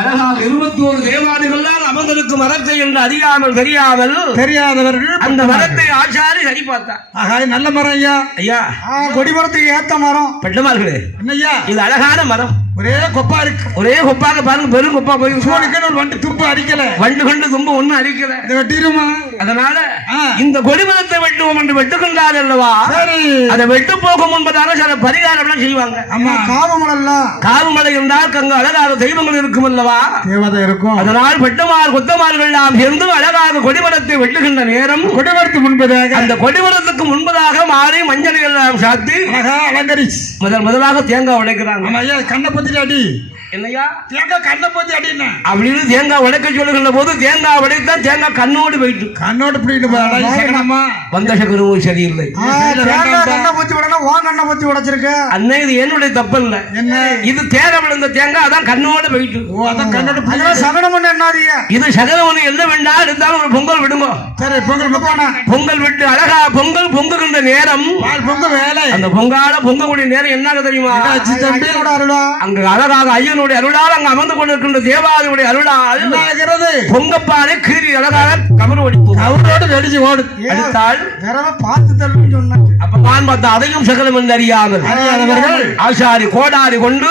அழகாக 21 தேவாதிகள் அமர்ந்திருக்கும் மரத்தை என்று அறியாமல் தெரியாதவர்கள் அந்த மரத்தை ஆச்சாரி சரி பார்த்தார். நல்ல மரம் ஐயா. ஐயா கொடிமரத்துக்கு ஏத்த மரம். பெட்டமார்களே என்னய்யா இது அழகான மரம். ஒரே கொப்பா இருக்கு. ஒரே கொப்பாக பாருங்க, பெரும் கொப்பா போய் ஒரு வண்டு தும்பு அடிக்கல. வண்டு கொண்டு தும்பு ஒண்ணு அடிக்கல. இதை வெட்டிடுமா? அதனால இந்த கொடிமரத்தை வெட்டுவோம் என்று வெட்டுகின்றார் அல்லவா? அதை வெட்டு போகும் முன்பதாக சில பரிகாரம் எல்லாம் செய்வாங்க. ஆமா, காவமலை என்றால் அங்கு அழகாக தெய்வங்கள் இருக்கும் அல்லவா? தேவதை இருக்கும். அதனால் வெட்டுமார் கொத்தமார்கள் எல்லாம் சேர்ந்து அழகாக கொடிமரத்தை வெட்டுகின்ற நேரம் கொடிமரத்துக்கு முன்பதாக அந்த கொடிமரத்துக்கு முன்பதாக மாறி மஞ்சள் எல்லாம் சாத்தி அலங்கரிச்சு முதலாக தேங்காய் உடைக்கிறாங்க. கண்ணை பத்தி அடி என்னையா தேங்காய் கண்ணை பத்தி அடி அப்படின்னு தேங்காய் உடைக்க சொல்லுகின்ற போது தேங்காய் உடைத்தான் தேங்காய் கண்ணோடு போயிட்டு கண்ணோடு பிடிக்கிட்டு வந்த சக்கரமும் சரியில்லை. கண்ணை பத்தி உடனே கண்ணை பத்தி உடைச்சிருக்க அண்ணே, இது என்னுடைய தப்பு இல்ல. என்ன இது தேர விழுந்த தேங்காய் அதான் கண்ணோடு போயிட்டு. சகனம் என்னதியா இது சகலம் என்ன வேண்டா இருந்தாலும் ஒரு பொங்கல் விடுங்க. சரி, பொங்கல் விட்டு அழகா பொங்கல் பொங்குகின்ற நேரம் பொங்க வேலை அந்த பொங்கால பொங்கக்கூடிய நேரம் என்ன தெரியுமா? அங்க அழகாக ஐயனுடைய அருளால் அங்கு அமர்ந்து கொண்டிருக்கின்ற தேவாதியுடைய அருளால் பொங்கப்பாலை கீறி அழகாக கமரு அவரோடு வெடிச்சு ஓடு அடித்தால் பார்த்து தள்ளுன்னு சொன்னாங்க. அப்ப நான் பார்த்த அதையும் சகலம் என்று அறியாதவர்கள் ஆசாரி கோடாரி கொண்டு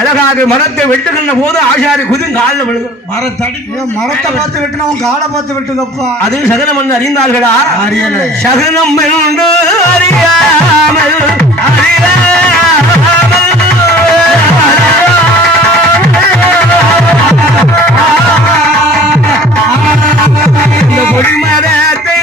அழகாக மரத்தை வெட்டுகின்ற போது ஆசாரி குதின் காலில் விழுது. மரத்தை பார்த்து வெட்டினா காலை பார்த்து வெட்டுதப்பா. அதையும் சகலம் என்று அறிந்தார்களா? சகனம் என்று அறியாமல் கொடிமரத்தை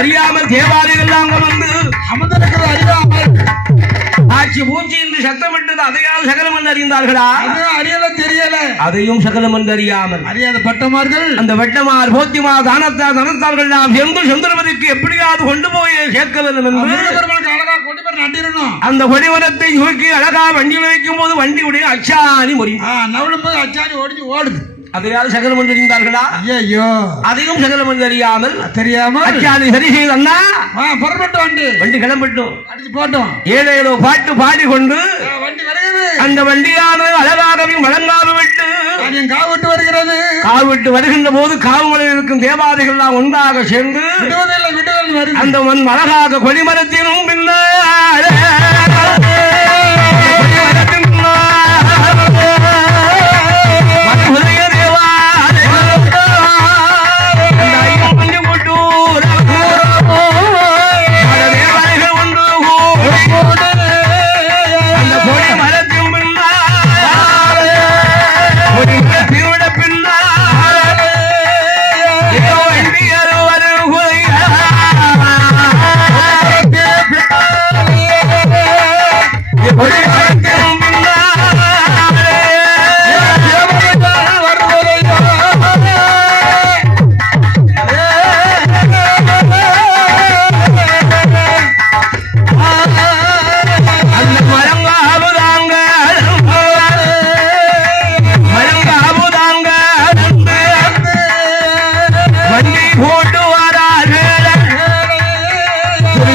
அறியாமல் தேவாதிகள் வந்து அமர்ந்திருக்கிறது. அறியாமல் ஆட்சி பூச்சி என்று சத்தமிட்டது அதையாவது சகலம் என்று அறிந்தார்களா? அறியல தெரியல. அதையும் சகலம் என்று அறியாமல் அறியாத பட்டமார்கள் அந்த வெட்டமார் போத்திமா தானத்தார் தனத்தார்கள் நாம் எந்த சந்திரபதிக்கு எப்படியாவது கொண்டு போய் சேர்க்க வேண்டும் என்று அந்த கொடிமரத்தை நோக்கி அழகா வண்டி வைக்கும் போது வண்டியுடைய அச்சாணி முறியும். நவளும் போது அச்சாணி ஓடி ஓடுது. அதையாவது சகலம் என்று அறிந்தார்களா? ஐயோ, அதையும் சகலம் என்று தெரியாமல் அச்சாணி சரி செய்தா புறப்பட்டு வண்டி கிளம்பிட்டோம், அடிச்சு போட்டோம். ஏழோ பாட்டு பாடிக்கொண்டு வண்டி வருகிறது. அந்த வண்டியானது அழகாகவும் வழங்காது விட்டு காவிட்டு வருகிறது. காவிட்டு வருகின்ற போது காவலில் இருக்கும் தேவாதைகள் எல்லாம் ஒன்றாக சேர்ந்து அந்த அழகாக கொடிமரத்தினும் பின்னால் கொடிமரத்தின் பின்னாலே அந்த மரங்காபுதாங்க வண்டி போட்டு வரார்கள்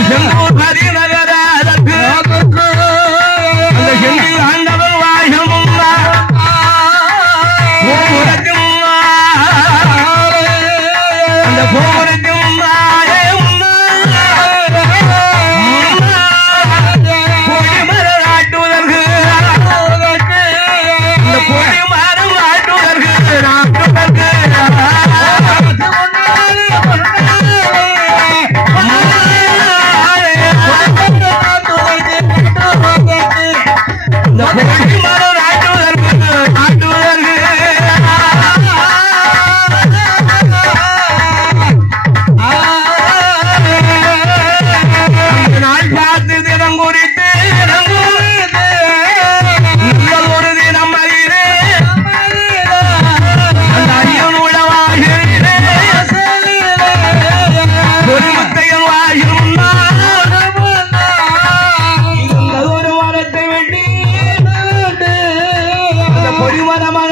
செந்தூர் நகராதற்கு அந்த செந்தி ஆண்டவர் வாசமும் அந்த போரத்தும் கொடிமரம் ஆட்டுவதற்கு அந்த கொடிமரம் ஆட்டுவதற்கு நாள் பார்த்து தினம் குறித்து ஒரு தினம் அறிகிறே அந்த ஐயன் உளவாகிறே ஒரு முத்தையன் வாயும் ஒரு மரத்தை வெட்டி அந்த பொடிமரமாக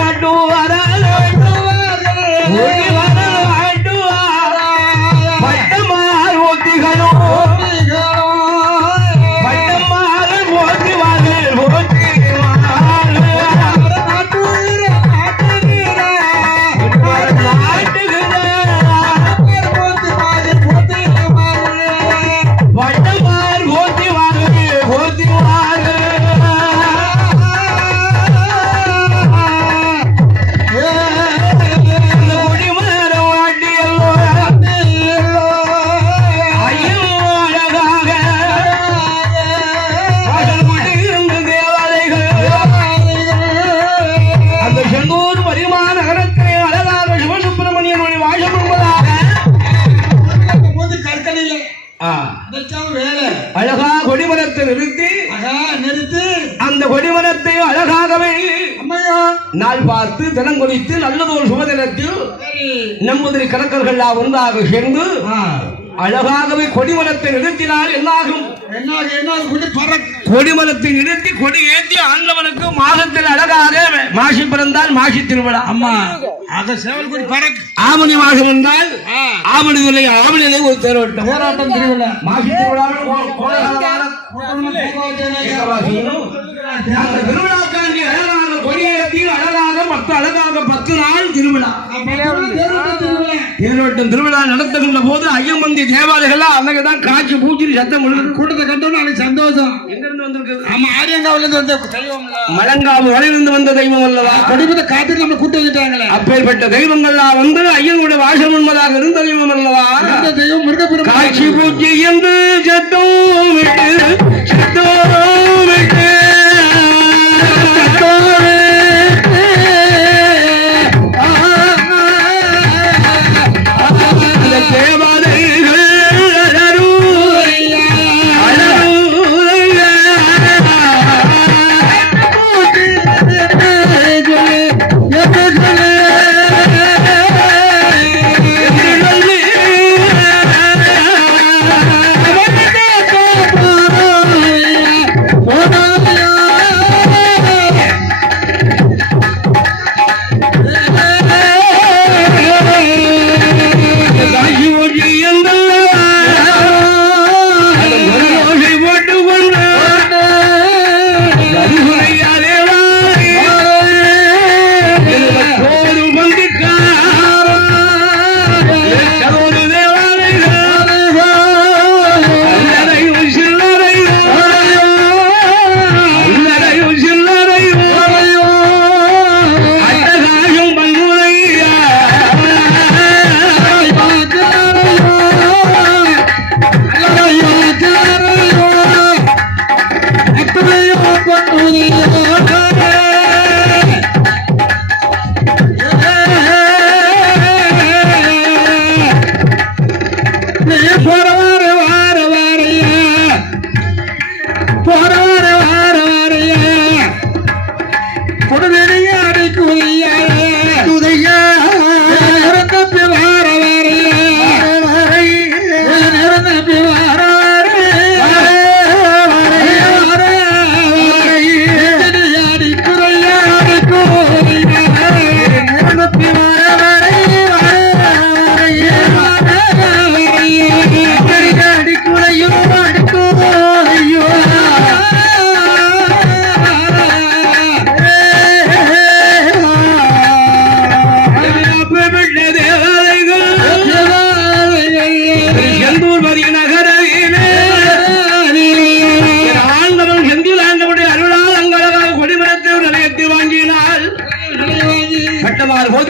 பட்டமார் ஓத்திகளும் பட்டமார் ஓத்திவார்கள் பட்டமார் ஓத்திவார்கள் அழகா கொடிமரத்தை நிறுத்தி அந்த கொடிமரத்தை அழகாகவே நாள் பார்த்து தினம் குறித்து நல்லதொரு சுபதினத்தில் நம்புதிரி கணக்கர்கள் ஒன்றாக சேர்ந்து அழகாகவே கொடிமரத்தை நிறுத்தினால் என்னாகும் கொடிமரத்தை நிறுத்தி கொடி ஏற்றி ஆண்டவனுக்கு மாசத்தில் அழகாக மாசி பிறந்தால் மாசி திருவிழா அம்மா ஆமணி மாசம் என்றால் ஆமணி ஆமணியிலே ஒரு போராட்டம் திருவிழா மாசி திருவிழாக்காண்டி அழகாக கொடியேற்றி அழகாக மற்ற அழகாக 10 நாள் திருவிழா தேரோட்டம் திருவிழா நடத்துகின்ற போது ஐயம்பந்தி தேவாலயங்கள் அன்னைக்குதான் காட்சி பூச்சி சத்தம் கூட்டத்தை கண்டோம் அன்னைக்கு சந்தோஷம் எங்க இருந்து வந்திருக்கு ஆமா ஆரியங்காவில இருந்து வந்த தெய்வம் மலங்காவு வரையிலிருந்து வந்த தெய்வம் அல்லவா கொடிமரத்தை காத்துட்டு நம்ம கூட்டம் வச்சுட்டாங்களே அப்பேற்பட்ட தெய்வங்கள்லாம் வந்து ஐயனுடைய வாசம் உண்மதாக இருந்த தெய்வம் அல்லவா அந்த தெய்வம் மிருகபுரம் காட்சி பூச்சி என்று சத்தம் விட்டு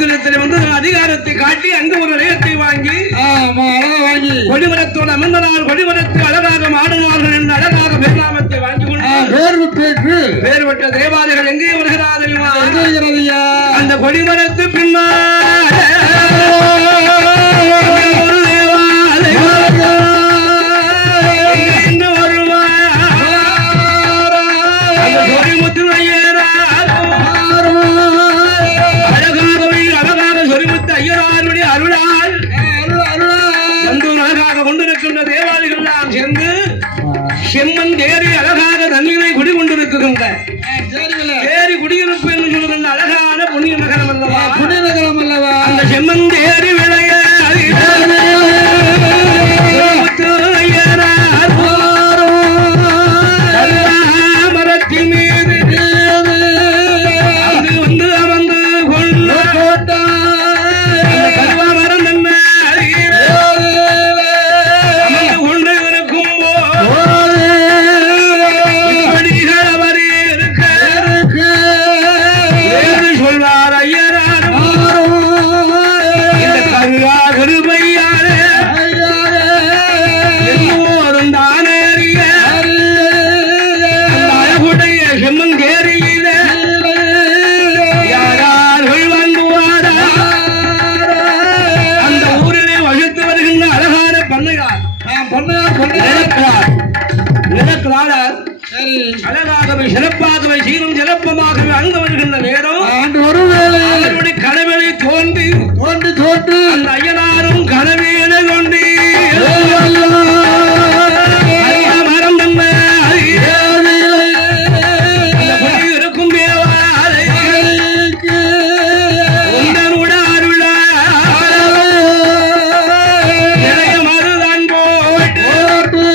சமுத்திரத்தில் வந்து அதிகாரத்தை காட்டி அங்கு ஒரு நிலையத்தை வாங்கி கொடிமரத்தோடு அமர்ந்த நாள் கொடிமரத்தை அழகாக மாடுவார்கள் என்று அழகாக பெருநாமத்தை வாங்கி கொண்டு வேறுபட்ட தேவாலயங்கள் எங்கே வருகிறார்கள் அந்த கொடிமரத்து பின்னால் செம்மன் தேரி அழகாக தண்ணீரை குடிகொண்டிருக்கின்ற தேரி குடியிருப்பு என்று சொல்லுகின்ற அழகான புண்ணிய நகரம் அல்லவா அந்த செம்மன் தேரி விளைய மரத்தின் மீது அங்கு வந்து அமர்ந்து கொள்ள கருவா மரம் என்ன அமர்ந்து கொண்டு இருக்கும் சொல்வார் ஐயராரும் இந்த கருவா கருமையாரே எல்லோரும் தானே அறிய அழகுடைய செம்மங்கேரியில யாரார்கள் வாங்குவாரா அந்த ஊரிலே வசித்து வருகின்ற அழகான பண்ணையார் நிலக்கிறார் அழகாகவே சிறப்பாகவே சீரும் சிறப்பமாகவே அங்கு வருகின்ற நேரம் அவருடைய கனவிலை தோன்றி அந்த ஐயனாரும் கனவியலை கொண்டு மரம் தன்மை இருக்கும் தேவாலை உண்டனுட அருள நிறைய மருதான் போட்டு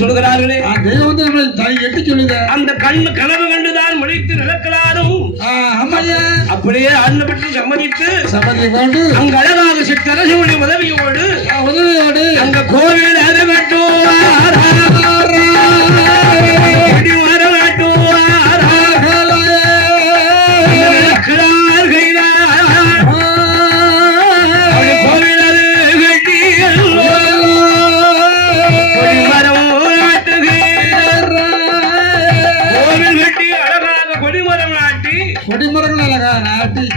சொல்கிறார்களே அந்த கனவு கண்டுதான் முடித்து நிலக்கலாரும் அப்படியே ஆண்டப்பட்டு சம்மதித்து அங்கு அழகாக சிற்றரசுடைய உதவியோடு அங்க கோவில் அறவட்டுவார்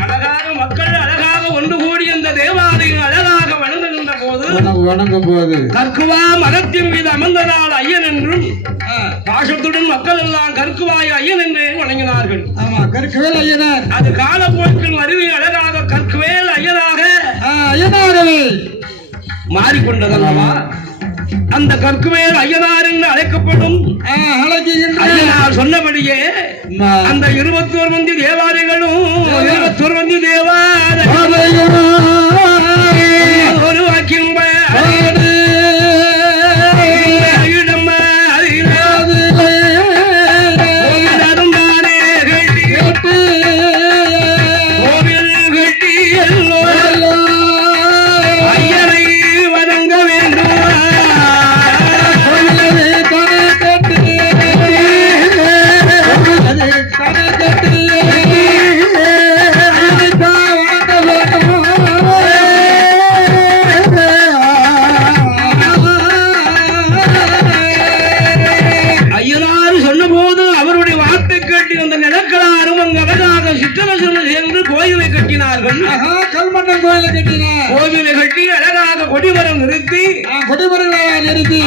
அழகாக மக்கள் அழகாக ஒன்று கூடி அந்த தேவாலயம் அழகாக வணங்கும் போது கற்குவா மரத்தின் மீது அமர்ந்த நாள் ஐயன் என்றும் பாசத்துடன் மக்கள் எல்லாம் கற்குவாய் ஐயன் என்றே வணங்கினார்கள். கற்குவேல் ஐயனார் அது காலப்போக்கில் அருவி அழகாக கற்குவேல் ஐயனாகவே மாறிக்கொண்டதல்லவா. அந்த கற்குவேல் ஐயனார் என்று அழைக்கப்படும் ஐயனார் சொன்னபடியே அந்த 21 மந்தி தேவாலயங்களும் 21 மந்தி தேவாலயம் ஒரு வாக்கியம் கோவிலை கட்டி அழகாக கொடிமரம் நிறுத்தி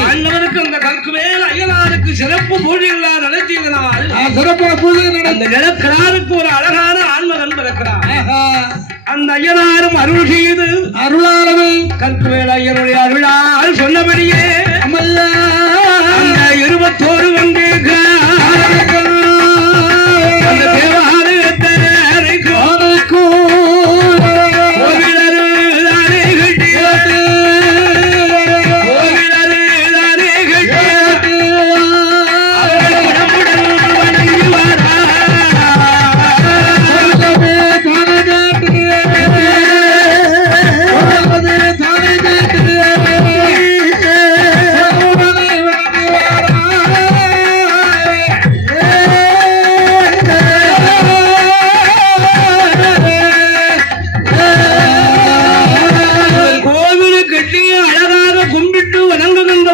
ஆண்டவருக்கு அந்த கற்குவேல் ஐயனாருக்கு சிறப்பு பூஜைகளால் நடத்தியதனால் அந்த நிலக்கிழாருக்கு ஒரு அழகான ஆன்மகன் பிறக்கிறார். அந்த ஐயனாரும் அருள் செய்து அருளாளவை கற்குவேல் ஐயனுடைய அருளால் சொன்னபடியே அந்த 21 வந்தே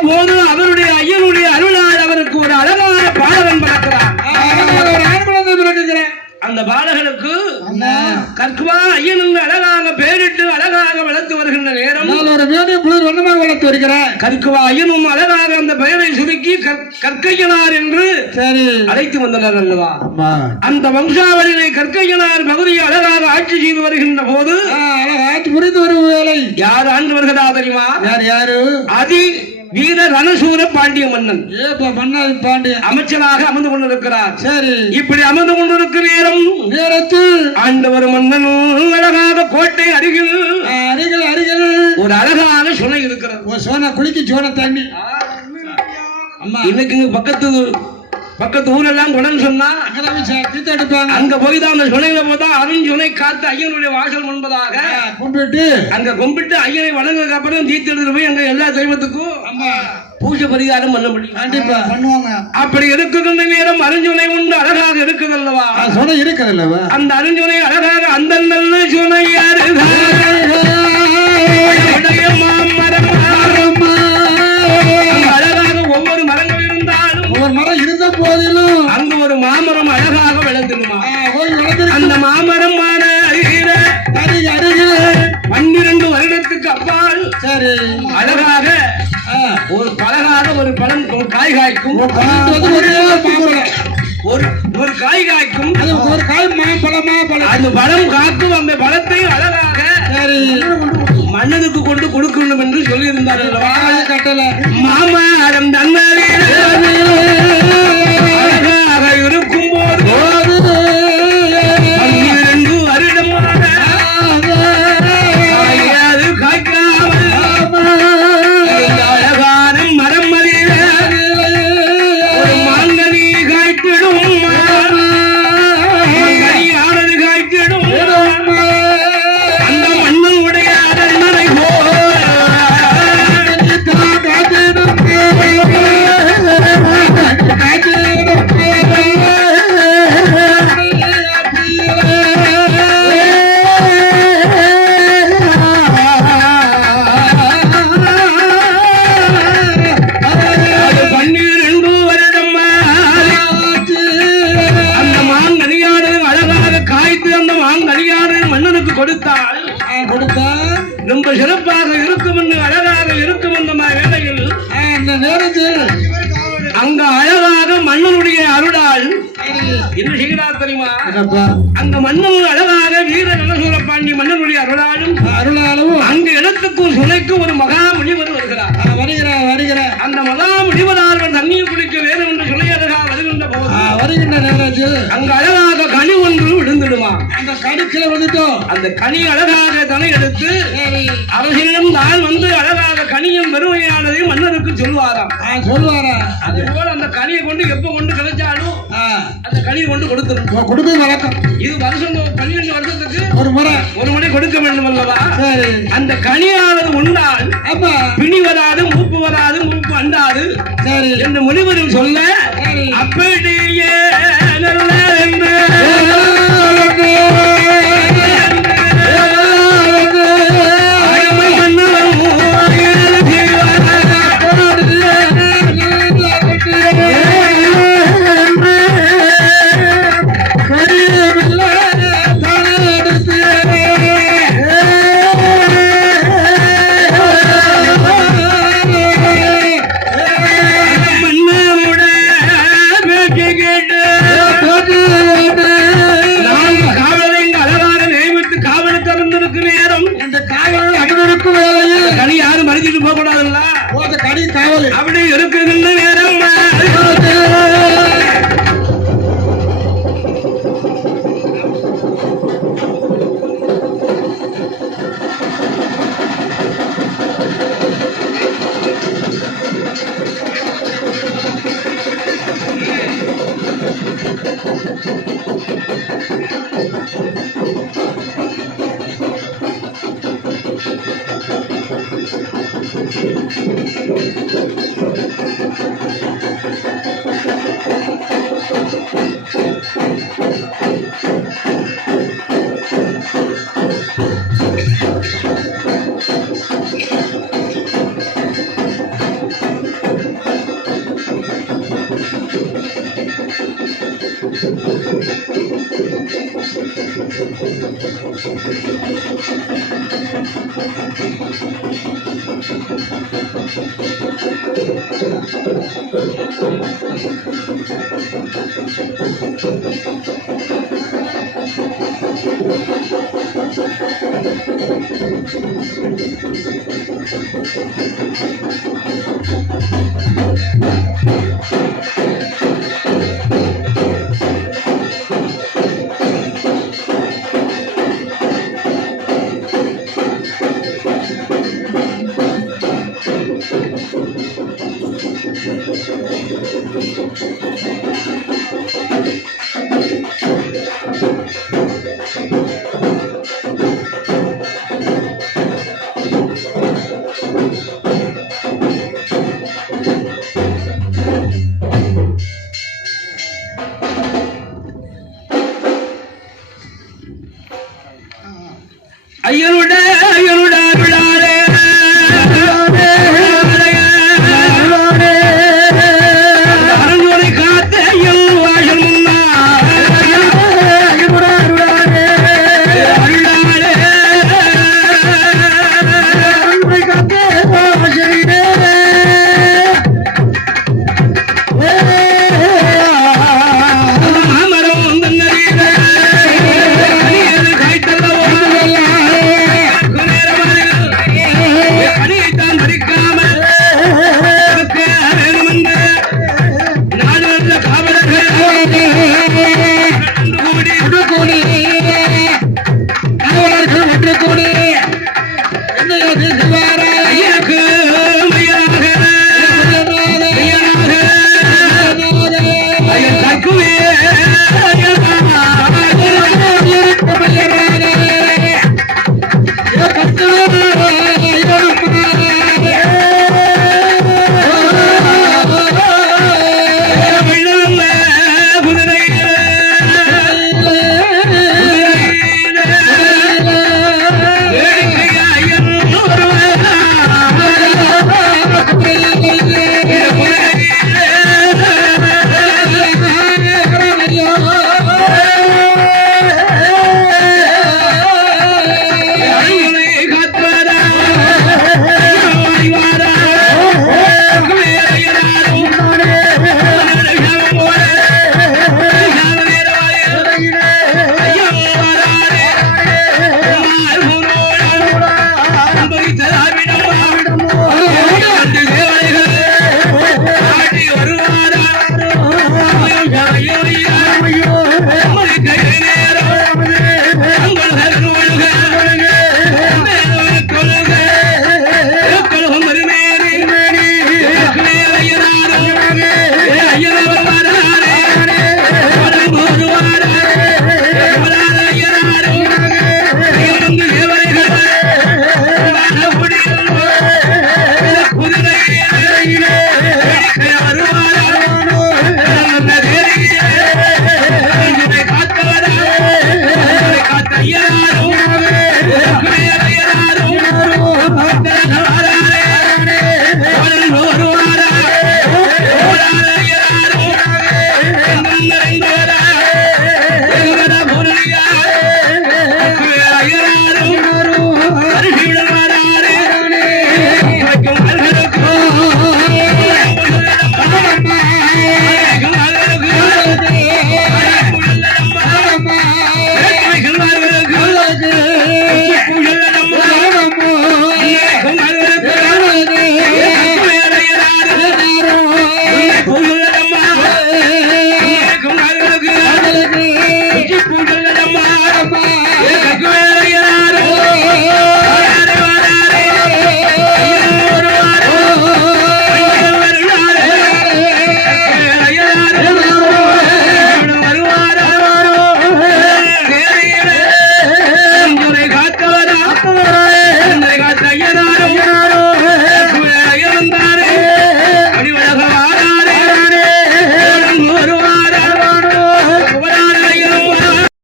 போது அவருடைய ஐயனுடைய அருளால் அவருக்கு ஒரு அழகான பாலகன் பிறக்கிறார். அந்த பாலகனுக்கு கற்குவா ஐயன் என்று அழகாக பெயரிட்டு அழகாக வளர்த்து வருகின்ற நேரம் வளர்த்து வருகிறார். கற்குவா ஐயனும் அழகாக அந்த பெயரை சுருக்கி கற்கையனார் என்று அழைத்து வந்தனர் அல்லவா. அந்த வம்சாவளியை கற்கையனார் பகுதியை அழகாக ஆட்சி செய்து வருகின்ற போது ஆட்சி புரிந்து வரும் வேலை யார் ஆண்டு வருகிறதா தெரியுமா? யாரு? அதி வீர ரணசூர பாண்டிய மன்னன் பாண்டியன் அமைச்சராக அமர்ந்து கொண்டிருக்கிறார். சரி, இப்படி அமர்ந்து கொண்டிருக்கிற நேரத்தில் ஆண்டவர் மன்னன் அழகாக கோட்டை அருகில் ஒரு அழகான சுனை இருக்கிறது. சோனா குளிக்கு சோன தண்ணி. இன்னைக்கு பக்கத்து ஊரெல்லாம் குடம் சொன்னா அங்க போய் தான் அந்த சுனையில போதா அருஞ்சுனை காத்து ஐயனுடைய வாசல் முன்பதாக கும்பிட்டு ஐயனை வணங்குறதுக்கு அப்புறம் தீர்த்து போய் அங்க எல்லா தெய்வத்துக்கும் பூஜை பரிகாரம் பண்ண முடியும். கண்டிப்பா பண்ணுவாங்க. அப்படி இருக்குகின்ற நேரம் அருஞ்சுனை உண்டு அழகாக இருக்குதல்லவா. சுனை இருக்குதல்லவா. அந்த அருஞ்சுனை அழகாக அந்த நல்ல சுனை அழகாக ஒவ்வொரு மரங்கள் இருந்தாலும் ஒவ்வொரு மரம் இருந்த போதிலும் அங்க ஒரு மாமரம் அழகாக விளந்துடுமா. அந்த மாமரம் 12 வருடத்துக்கு அப்பால் அழகாக ஒரு பழகாக ஒரு பழம் காய் காய்க்கும். ஒரு காய் காய்க்கும். ஒரு காய் மாம்பழமா அந்த பழம் காக்கும். அந்த பழத்தை அழகாக மன்னனுக்கு கொண்டு கொடுக்கணும் என்று சொல்லி இருந்தார்கள். மாமரம் தன்னாலே அழகாக இருக்கும் போது 12 வருடமாக காய்க்காமல் அழகான மரம் மறிய ஒரு மாங்கனி காய்த்திடும். மாங்கனியானது காய்த்திடும். அந்த மன்னனுடைய அரண்மனை போல் கொடுத்தால் ரொம்ப சிறப்பாக இருக்கும் என்று அழகாக இருக்கும். அந்த வேளையில் அந்த நேரத்தில் அங்க அழகாக மன்னனுடைய அருளால் என்ன செய்கிறார் தெரியுமா? அந்த மன்னன் அழகாக வீர ரணசூர பாண்டி மன்னனுடைய அருளாலும் அங்க இடத்துக்கும் சுனைக்கும் ஒரு மகா முனிவர் வருகிறார். அந்த மகா முனிவரால் தண்ணீர் குடிக்க வேணும் என்று சொல்லி அழகாக வருகின்ற நேரத்தில் அங்க அழகாக கனி ஒன்று விழுந்துடுமா. அந்த கணிக்கில வந்துட்டோம். அந்த கனி அழகாக தலை எடுத்து அவர்களிடம் தான் வந்து அழகாக கனியும் பெருமையானதை மன்னருக்கு சொல்வாராம். அதே போல அந்த கனியை கொண்டு எப்ப கொண்டு கிடைச்சாலும் அந்த கனியை கொண்டு கொடுக்க வழக்கம். இது வருஷம் 12 வருஷத்துக்கு ஒரு முறை கொடுக்க வேண்டும் அல்லவா. அந்த கனியானது உண்டால் பிணி வராது, மூப்பு வராது, மூப்பு அண்டாது என்று முனிவரும் சொல்ல அப்படியே என்று கனி யாரும் மறைஞ்சிட்டு போக கூடாதுல்ல. கனி காவல் அப்படி இருக்குகின்ற நேரம்